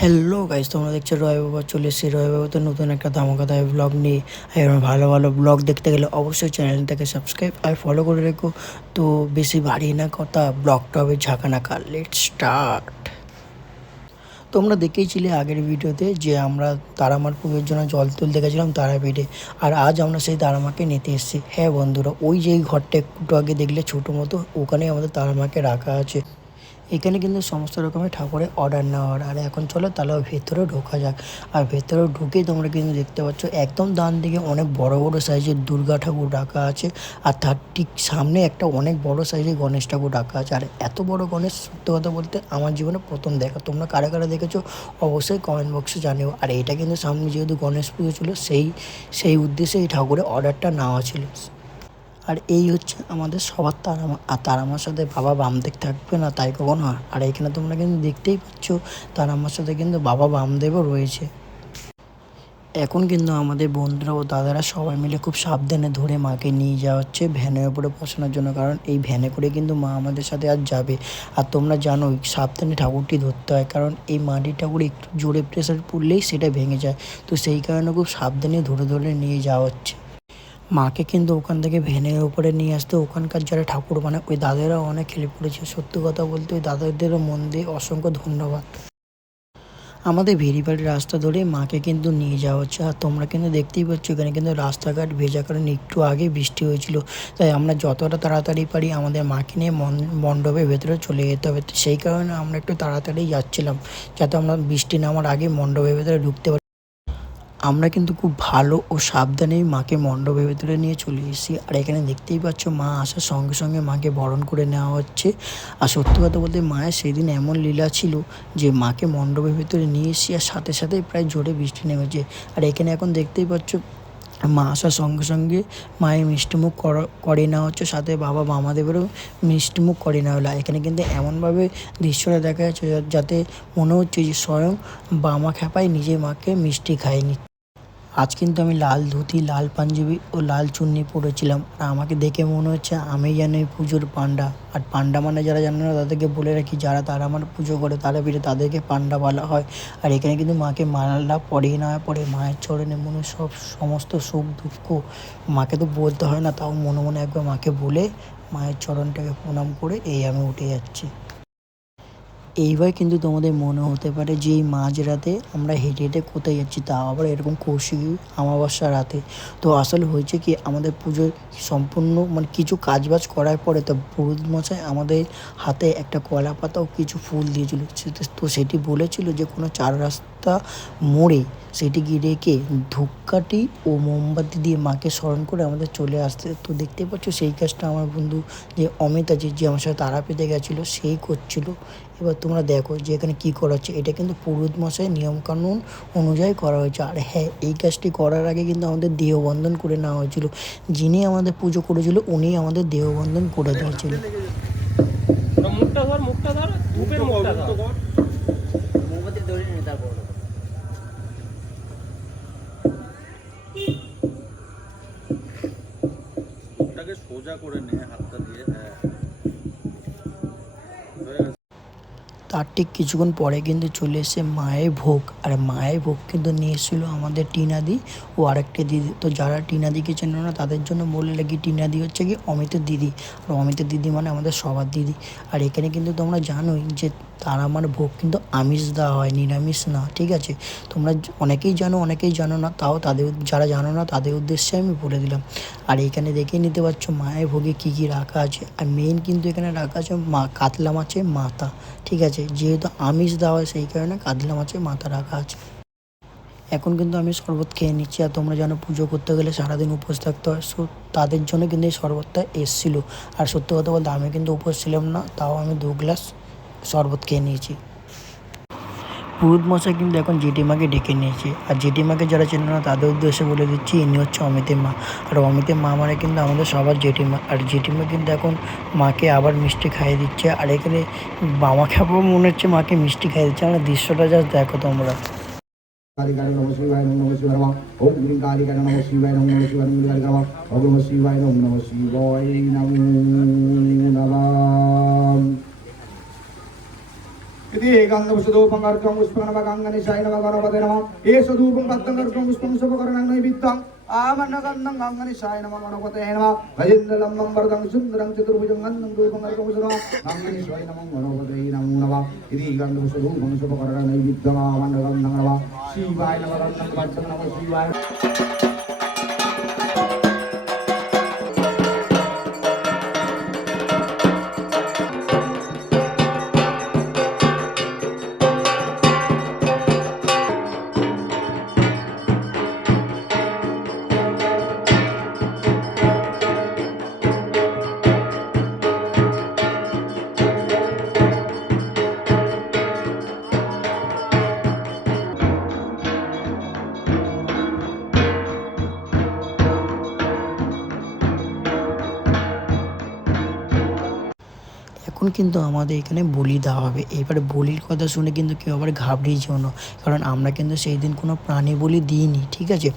Hello guys, তোমরা দেখছো রয় বাবা। চলে এসেছি রয় বাবাতে নতুন একটা ধামাকাদার ব্লগ নিয়ে। আর ভালো ভালো ব্লগ দেখতে গেলে অবশ্যই চ্যানেলটাকে সাবস্ক্রাইব আর ফলো করে রেখো। তো বেশি ভারী না কথা, ব্লগটা হবে ঝাঁকানাকা। Let's start. তোমরা দেখেইছিলে আগের ভিডিওতে যে আমরা তারামার পুজোর জন্য জল তুলতে গেছিলাম তারাপীঠে। আর আজ আমরা সেই তারামাকে নিতে এসেছি। হ্যাঁ বন্ধুরা, ওই যে ঘরটা একটু আগে দেখলে ছোটো মতো, ওখানেই আমাদের তারামাকে রাখা আছে। এখানে কিন্তু সমস্ত রকমের ঠাকুরের অর্ডার নেওয়ার। আর এখন চলো তাহলে ভেতরে ঢোকা যাক। আর ভেতরে ঢুকেই তোমরা কিন্তু দেখতে পাচ্ছ একদম ডান দিকে অনেক বড় বড় সাইজের দুর্গা ঠাকুর রাখা আছে। আর তার ঠিক সামনে একটা অনেক বড় সাইজের গণেশ ঠাকুর রাখা আছে। আর এত বড় গণেশ সত্যি কথা বলতে আমার জীবনে প্রথম দেখা। তোমরা কারা কারা দেখেছো অবশ্যই কমেন্ট বক্সে জানিও। আর এটা কিন্তু সামনে যেহেতু গণেশ পুজো ছিল, সেই উদ্দেশ্যে এই ঠাকুরের অর্ডারটা নেওয়া ছিল। আর এই হচ্ছে আমাদের সবার তারামা। আর তারামার সাথে বাবা বামদেব থাকবে না তাই কখনো হয়। আর এখানে তোমরা কিন্তু দেখতেই পাচ্ছ তারামার সাথে কিন্তু বাবা বামদেবও রয়েছে। এখন কিন্তু আমাদের বন্ধুরা ও দাদারা সবাই মিলে খুব সাবধানে ধরে মাকে নিয়ে যাওয়া হচ্ছে ভ্যানের উপরে বসানোর জন্য। কারণ এই ভ্যানে করে কিন্তু মা আমাদের সাথে আর যাবে। আর তোমরা জানো সাবধানে ঠাকুরটি ধরতে হয়, কারণ এই মাটির ঠাকুর একটু জোরে প্রেসার পড়লেই সেটা ভেঙে যায়। তো সেই কারণে খুব সাবধানে ধরে ধরে নিয়ে যাওয়া হচ্ছে। মাকে কিন্তু ওখান থেকে ভ্যানের উপরে নিয়ে আসতে ওখানকার যারা ঠাকুর মানে ওই দাদারাও অনেক হেল্প করেছে। সত্যি কথা বলতে ওই দাদাদেরও মন দিয়ে অসংখ্য ধন্যবাদ। আমাদের ভেরিবাড়ির রাস্তা ধরে মাকে কিন্তু নিয়ে যাওয়া হচ্ছে। আর তোমরা কিন্তু দেখতেই পাচ্ছ এখানে কিন্তু রাস্তাঘাট ভেজা, কারণ একটু আগে বৃষ্টি হয়েছিল। তাই আমরা যতটা তাড়াতাড়ি পারি আমাদের মাকে নিয়ে মণ্ডপের ভেতরে চলে যেতে হবে। সেই কারণে আমরা একটু তাড়াতাড়ি যাচ্ছিলাম, যাতে আমরা বৃষ্টি নামার আগে মণ্ডপের ভেতরে ঢুকতে পারি। আমরা কিন্তু খুব ভালো ও সাবধানেই মাকে মণ্ডপের ভেতরে নিয়ে চলে এসেছি। আর এখানে দেখতেই পাচ্ছ মা আসার সঙ্গে সঙ্গে মাকে বরণ করে নেওয়া হচ্ছে। আর সত্যি কথা বলতে মায়ের সেদিন এমন লীলা ছিল যে মাকে মণ্ডপের ভেতরে নিয়ে এসেছি আর সাথে সাথেই প্রায় জোরে বৃষ্টি নেমেছে। আর এখানে এখন দেখতেই পাচ্ছ মা আসার সঙ্গে সঙ্গে মায়ের মিষ্টিমুখ করে নেওয়া হচ্ছে, সাথে বাবা বামাদেবেরও মিষ্টিমুখ করে নেওয়া হলো। এখানে কিন্তু এমনভাবে দৃশ্যটা দেখা যাচ্ছে যাতে মনে হচ্ছে যে স্বয়ং বামা খ্যাপাই নিজে মাকে মিষ্টি খায়নি। আজ কিন্তু আমি লাল ধুতি, লাল পাঞ্জাবি ও লাল চুন্নি পরেছিলাম। আর আমাকে দেখে মনে হচ্ছে আমি যেন এই পুজোর পান্ডা। আর পান্ডা মানে যারা জানে না তাদেরকে বলে রাখি, যারা তারা আমার পুজো করে তারাপীঠে তাদেরকে পান্ডা বলা হয়। আর এখানে কিন্তু মাকে মালা পরিয়ে নেওয়ার পরে মায়ের চরণে মনে সমস্ত সুখ দুঃখ মাকে তো বলতে হয় না, তাও মনে মনে একবার মাকে বলে মায়ের চরণটাকে প্রণাম করে এই আমি উঠে যাচ্ছি। এইবার কিন্তু তোমাদের মনে হতে পারে যে এই মাঝরাতে আমরা হেঁটে হেঁটে কোথায় যাচ্ছি, তাও আবার এরকম কৌশিকী অমাবস্যা রাতে। তো আসলে হয়েছে কি আমাদের পুজোর সম্পূর্ণ মানে কিছু কাজবাজ করার পরে তো পুরোহিত মশাই আমাদের হাতে একটা কলা পাতা ও কিছু ফুল দিয়েছিল। তো সেটি বলেছিল যে কোনো চার রাস্তা মোড়ে সেটি গিয়ে রেখে ধূপকাঠি ও মোমবাতি দিয়ে মাকে স্মরণ করে আমাদের চলে আসতে। তো দেখতে পাচ্ছ সেই কাজটা আমার বন্ধু যে অমিত আছে, যে আমার সাথে তারাপীঠে গেছিলো, সেই করছিল। এবার তোমরা দেখো যে এখানে কী করা হচ্ছে। এটা কিন্তু পুরোহিত মশাই নিয়মকানুন অনুযায়ী করা হয়েছে। আর হ্যাঁ, এই কাজটি করার আগে কিন্তু আমাদের দেহবন্ধন করে নেওয়া হয়েছিল। যিনি আমাদের পুজো করেছিল উনি আমাদের দেহবন্ধন করে দিয়েছিল। সোজা করে নে হাতটা দিয়ে। হ্যাঁ, তার ঠিক কিছুক্ষণ পরে কিন্তু চলে এসে মায়ের ভোগ। আর মায়ের ভোগ কিন্তু নিয়ে এসেছিলো আমাদের টিনাদি ও আরেকটা দিদি। তো যারা টিনাদিকে চেনো না তাদের জন্য বলে লাগি, টিনাদি হচ্ছে কি অমিতের দিদি। আর অমিতের দিদি মানে আমাদের সবার দিদি। আর এখানে কিন্তু তোমরা জানোই যে তার আমার ভোগ কিন্তু আমিষ দেওয়া হয়, নিরামিষ না, ঠিক আছে? তোমরা অনেকেই জানো না, তাও তাদের যারা জানো না তাদের উদ্দেশ্যে আমি বলে দিলাম। আর এইখানে দেখে নিতে পারছো মায়ের ভোগে কী কী রাখা আছে। আর মেইন কিন্তু এখানে রাখা আছে কাতলা মাছের মাথা, ঠিক আছে? যেহেতু আমিষ দেওয়া হয় সেই কারণে কাতলা মাছের মাথা রাখা আছে। এখন কিন্তু আমি শরবত খেয়ে নিচ্ছি। আর তোমরা জানো পুজো করতে গেলে সারাদিন উপোস থাকতে হয়, সো তাদের জন্য কিন্তু এই শরবতটা এসেছিলো। আর সত্যি কথা বলতে আমি কিন্তু উপোস ছিলাম না, তাও আমি 2 গ্লাস শরবত খেয়ে নিয়েছি। পুরোহিত মশাই কিন্তু এখন জেঠিমাকে ডেকে নিয়েছে। আর জেঠিমাকে যারা চেনে না তাদের উদ্দেশ্যে বলে দিচ্ছি, ইনি হচ্ছে অমিতের মা। আর অমিতের মা মানে কিন্তু আমাদের সবার জেঠিমা। আর জেঠিমা কিন্তু এখন মাকে আবার মিষ্টি খাইয়ে দিচ্ছে। আর এখানে মামাকে আবার মনে হচ্ছে মাকে মিষ্টি খাইয়ে দিচ্ছে। আমরা দৃশ্যটা জাস্ট দেখো তোমরা। কালিকায় নমঃ শিবায় নমঃ শিবায় নমঃ ওম গ্রীং কালিকায় নমঃ শিবায় নমঃ শিবায় নমঃ কালিকায় নমঃ ওম নমঃ শিবায় নমঃ শিবায় নমো নমঃ। इति गन्धपुष्पधूपं कर्तुं पुष्पं नमः गङ्गनिशाय नमः गणपते नमः एष धूपं पत्रं कर्तुं पुष्पं शुभकरणं नैवेद्यम् आमन्नगन्धं गङ्गनिशाय नमः गणपते नमः भजेन्द्रलम्बं वरदं सुन्दरं चतुर्भुजं गन्धं धूपं कर्तुं पुष्पं गङ्गनिशाय नमः गणपते नमो नमः इति गन्धपुष्पधूपं शुभकरणं नैवेद्यम् आमन्नगन्धं नमः शिवाय नमः गन्धं पत्रं नमः शिवाय এখন কিন্তু আমাদের এখানে বলি দেওয়া হবে। এবারে বলির কথা শুনে কিন্তু কেউ আবার ঘাবড়িয়ে যেও না, কারণ আমরা কিন্তু সেই দিন কোনো প্রাণী বলি দিইনি, ঠিক আছে?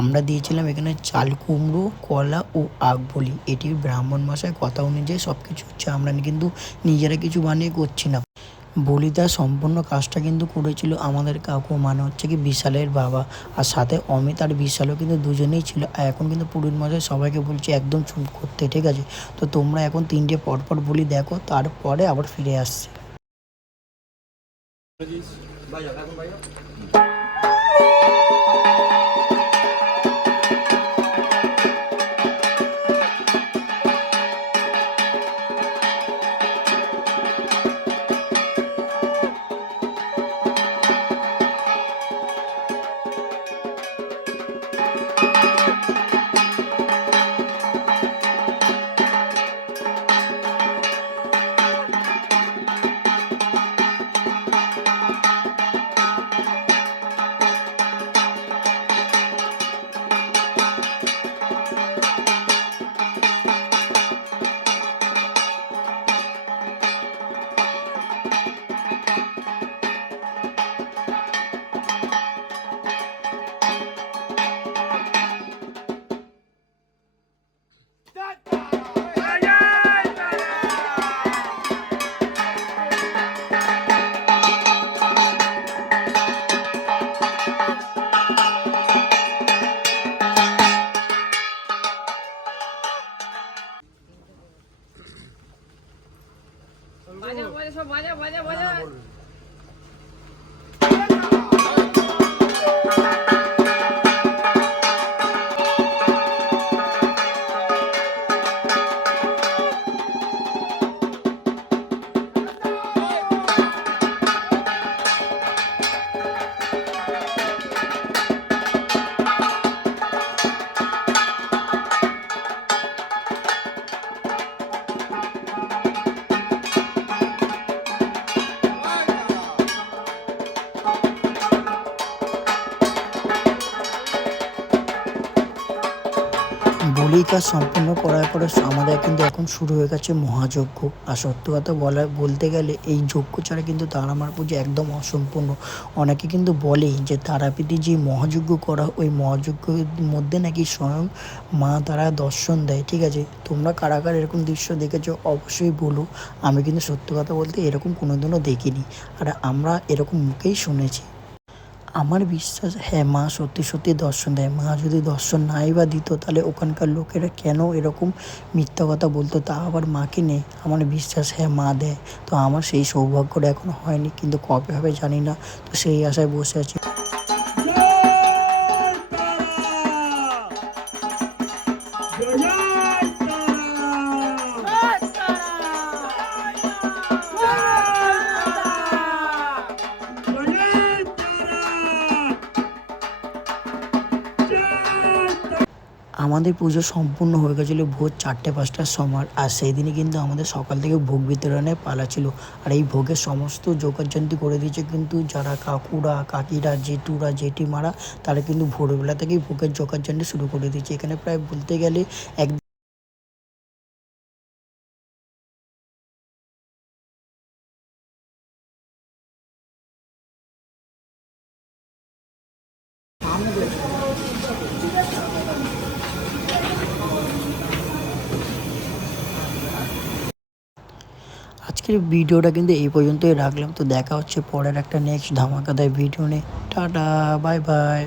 আমরা দিয়েছিলাম এখানে চাল কুমড়ো, কলা ও আগ বলি। এটি ব্রাহ্মণ মশাই কথা অনুযায়ী সব কিছু হচ্ছে, আমরা কিন্তু নিজেরা কিছু বানিয়ে করছি না। বলি দেওয়ার সম্পূর্ণ কাজটা কিন্তু করেছিল আমাদের কাকু, মানে হচ্ছে কি বিশালের বাবা, আর সাথে অমিত আর বিশালও কিন্তু দুজনেই ছিল। আর এখন কিন্তু পুরোহিত মশাই সবাইকে বলছে একদম চুপ করতে, ঠিক আছে? তো তোমরা এখন 3টে পরপর বলি দেখো, তারপরে আবার ফিরে আসছে। বলি কাজ সম্পূর্ণ করার পরে আমাদের কিন্তু এখন শুরু হয়ে গেছে মহাযজ্ঞ। আর সত্যি কথা বলতে গেলে এই যজ্ঞ ছাড়া কিন্তু তারামার পুজো একদম অসম্পূর্ণ। অনেকে কিন্তু বলেই যে তারাপীঠে যে মহাযজ্ঞ করা, ওই মহাযজ্ঞের মধ্যে নাকি স্বয়ং মা তারা দর্শন দেয়, ঠিক আছে? তোমরা কারা কারা এরকম দৃশ্য দেখেছো অবশ্যই বলো। আমি কিন্তু সত্যি কথা বলতে এরকম কোনোদিনও দেখিনি, আর আমরা এরকম মুখেই শুনেছি। আমার বিশ্বাস, হ্যাঁ, মা সত্যি সত্যি দর্শন দেয়। মা যদি দর্শন নাই বা দিত, তাহলে ওখানকার লোকেরা কেন এরকম মিথ্যা কথা বলতো, তা আবার মাকে নেই? আমার বিশ্বাস, হ্যাঁ, মা দেয়। তো আমার সেই সৌভাগ্যটা এখনো হয়নি, কিন্তু কবে হবে জানি না। তো সেই আশায় বসে আছি। আমাদের পুজো সম্পূর্ণ হয়ে গেছিলো ভোর 4টে-5টার সময়। আর সেই দিনই কিন্তু আমাদের সকাল থেকে ভোগ বিতরণের পালা ছিল। আর এই ভোগের সমস্ত যোগাযন্ত্রী করে দিয়েছে কিন্তু যারা কাকুরা, কাকিরা, জেঠুরা, জেঠিমারা, তারা কিন্তু ভোরবেলা থেকেই ভোগের যোগাযন্ত্রী শুরু করে দিয়েছে। এখানে প্রায় বলতে গেলে এক আজকে আজকের ভিডিওটা কিন্তু এই পর্যন্তই রাখলাম। তো দেখা হচ্ছে পরের একটা নেক্সট ধামাকাদার ভিডিও নিয়ে। Tata, bye bye.